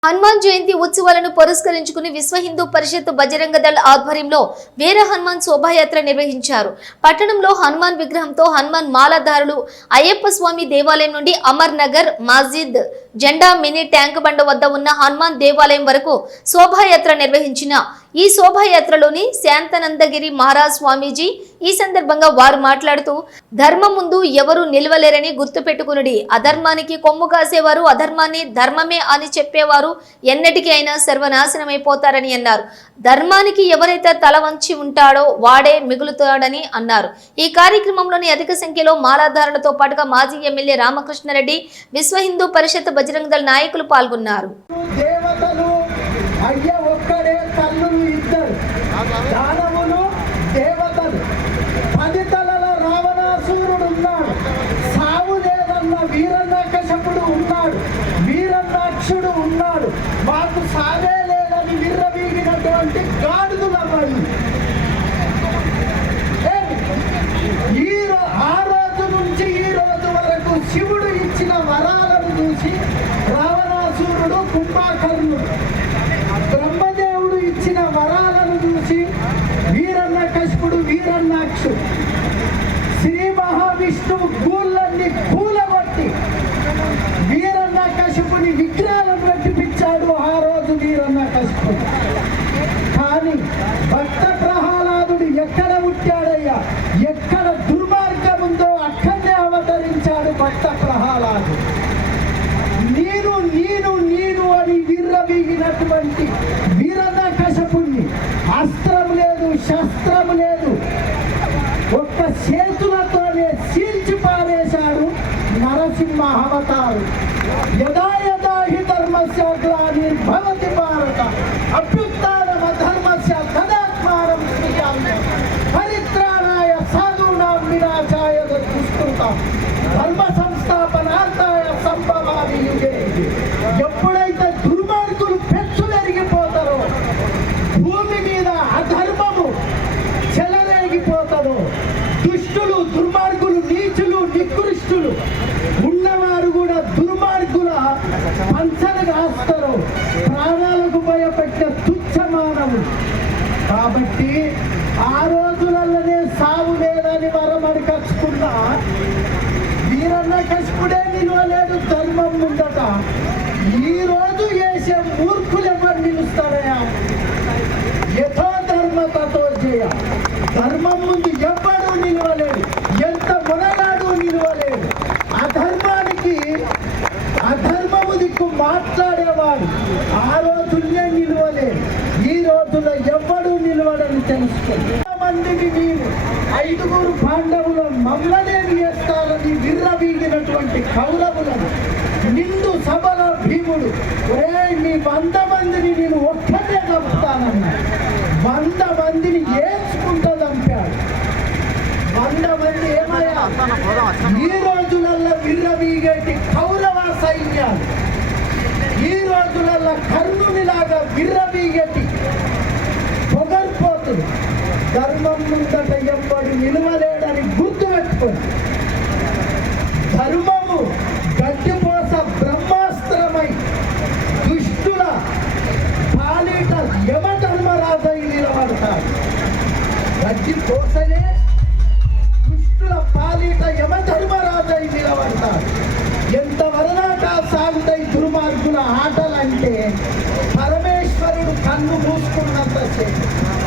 హనుమాన్ జయంతి ఉత్సవాలను పురస్కరించుకుని విశ్వ హిందూ పరిషత్ బజరంగ దళ్ ఆధ్వర్యంలో వీర హనుమాన్ శోభాయాత్ర నిర్వహించారు. పట్టణంలో హనుమాన్ విగ్రహంతో హనుమాన్ మాలాధారులు అయ్యప్ప స్వామి దేవాలయం నుండి అమర్ నగర్ మస్జిద్ జెండా మినీ ట్యాంక్ బండ వద్ద ఉన్న హనుమాన్ దేవాలయం వరకు శోభాయాత్ర నిర్వహించిన ఈ శోభాయాత్రలోని శాంతనందగిరి మహారాజ్ స్వామీజీ ఈ సందర్భంగా వారు మాట్లాడుతూ ధర్మం ముందు ఎవరు నిలవలేరని గుర్తుపెట్టుకునుడి. అధర్మానికి కొమ్ము కాసేవారు అధర్మాన్ని ధర్మమే అని చెప్పేవారు ఎన్నటికీ అయినా సర్వనాశనమైపోతారని అన్నారు. ధర్మానికి ఎవరైతే తల వంచి ఉంటాడో వాడే మిగులుతాడని అన్నారు. ఈ కార్యక్రమంలోని అధిక సంఖ్యలో మాలాధారులతో పాటుగా మాజీ ఎమ్మెల్యే రామకృష్ణారెడ్డి, విశ్వ హిందూ పరిషత్ బజరంగ దళ్ నాయకులు పాల్గొన్నారు. దానవులు దేవతలు 10 తలల రావణాసురుడు ఉన్నాడు, సావు లేదన్న వీరన్నకశపుడు ఉన్నాడు, వీరన్నాక్షుడు ఉన్నాడు, మాకు సావే లేదని విర్రవీగినటువంటి గాడుదులవ్వాలి. ఆ రోజు నుంచి ఈ రోజు వరకు శివుడు ఇచ్చిన వరాలను చూసి రావణాసురుడు, కుంభకర్ణుడు, బ్రహ్మదేవుడు ఇచ్చిన వరాలను చూసి వీరన్నకశపుడు, వీరన్నాక్షుడు, శ్రీ మహావిష్ణువు గూళ్ళన్ని కూలగొట్టి వీరన్నకశపుని విగ్రహాలను కట్టిపించాడు ఆ రోజు వీరన్నకశపుడు. కానీ భక్త ప్రహ్లాదుడు ఎక్కడ పుట్టాడయ్యా, ఎక్కడ దుర్మార్గం ఉందో అక్కడే అవతరించాడు భక్త ప్రహ్లాదుడు. నేను నేను నేను అని విర్రవీగినటువంటి వీరన్నకశపుణ్ణి అస్త్రం లేదు, శస్త్రం లేదు, ఒక్క చేతులతోనే చీల్చి పారేశాడు నరసింహ అవతారు. యదా యదా హి ధర్మస్య గ్లానిర్భవతి భారత అభ్యుత్థానం అధర్మస్య తదాత్మానం సృజామ్యహం పరిత్రాణాయ సాధూనాం వినాశాయ దుష్కృతాం ధర్మ సంస్థాపనార్థాయ సంభవామి యుగే. ఎప్పుడైతే దుర్మార్గులు పెచ్చులెరిగిపోతారో, భూమి మీద అధర్మము చెలరేగిపోతారో, దుష్టులు, దుర్మార్గులు, నీచులు, నికృష్టులు ఉన్నవారు కూడా దుర్మార్గుల పంచలు కాస్తారు, ప్రాణాలకు భయపెట్టే తుచ్చమానవులు. కాబట్టి ఆ రోజులలోనే సావు లేదని వరమని కచ్చుకున్న వీరన్నకశపుడే నిలవలేడు ధర్మం ముందట. ఈ రోజు వేసే మూర్ఖులు ఎవరు నిలుస్తారయ్యా? యథో ధర్మ తతో జయ. ధర్మం ముందు ఎవ్వడూ నిలవలేడు, ఎంత మునగాడు నిలవలేడు. అధర్మము దిక్కు మాట్లాడేవాడు ఆ రోజుల్లో నిలవలేడు. ఈ రోజుల్లో ఎవ్వడూ నిలవడని తెలుసుకోండి. మందిని మీరు 5 పాండవులు మమ్మల్నే వేస్తారని విర్రవీగినటువంటి కౌరవులను నిండు సభల భీముడు, మీ 100 మందిని నేను ఒక్కటే చంపుతానన్నా 100 మందిని ఏడ్చుకుంటూ చంపాడు. 100 మంది ఏమయ్యా? ఈ రోజులలో విర్రవీగేటి కౌరవ సైన్యాలు, ఈ రోజులలో కర్ణునిలాగా విర్రవీగేటి పొగర్పోతులు. ధర్మం ముందట ఎవ్వడు నిలవలేడని గుర్తుపెట్టుకోండి. ధర్మము గడ్డిపోస బ్రహ్మాస్త్రమై దుష్టుల పాలిట యమధర్మరాజై నిలబడతాడు. గడ్డిపోసలే దుష్టుల పాలిట యమధర్మరాజై నిలబడతాడు. ఎంతవరదాక సాగుతాయి దుర్మార్గుల ఆటలంటే పరమేశ్వరుడు కన్ను మూసుకున్నంతసేపు.